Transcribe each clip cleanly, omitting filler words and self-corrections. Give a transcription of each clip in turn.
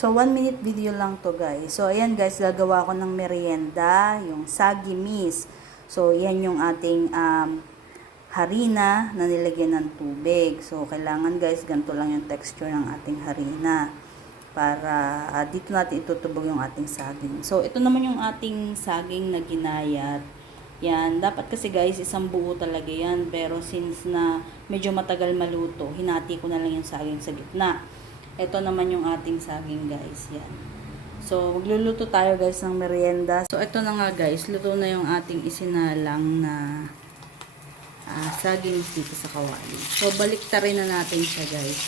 So, 1 minute video lang to guys. So, ayan guys, gagawa ko ng merienda, yung sagi miss. So, yan yung ating harina na nilagyan ng tubig. So, kailangan guys, ganito lang yung texture ng ating harina. Para dito natin itutubog yung ating saging. So, ito naman yung ating saging na ginayat. Yan, dapat kasi guys, isang buo talaga yan. Pero since na medyo matagal maluto, hinati ko na lang yung saging sa gitna. Ito naman yung ating saging guys. Yan. So, magluluto tayo guys ng merienda. So, ito na nga guys, luto na yung ating isinalang na saging dito sa kawali. So, baliktarin na natin siya guys.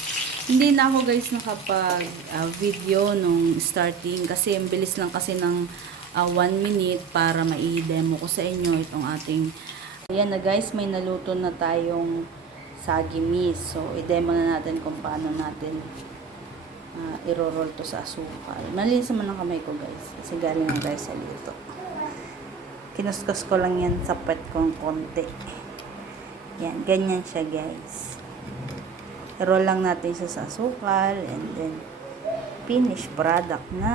Hindi na ako guys nakapag video nung starting kasi ang bilis lang kasi ng 1 minute para mai-demo ko sa inyo itong ating. Ayan na guys, may naluto na tayong sagi miss. So, i-demo na natin kung paano natin i-roll to sa asukal. Malinis naman ang kamay ko guys. Kasi galing na tayo sa luto. Kinuskus ko lang yan sa pet kong konti. Yan, ganyan siya guys. I-roll lang natin siya sa asukal and then finished product na.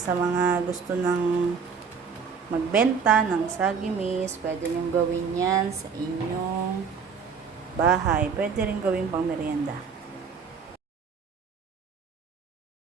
Sa mga gusto ng magbenta ng sagi miss, pwede nyo gawin yan sa inyong bahay. Pwede rin gawin pang merienda.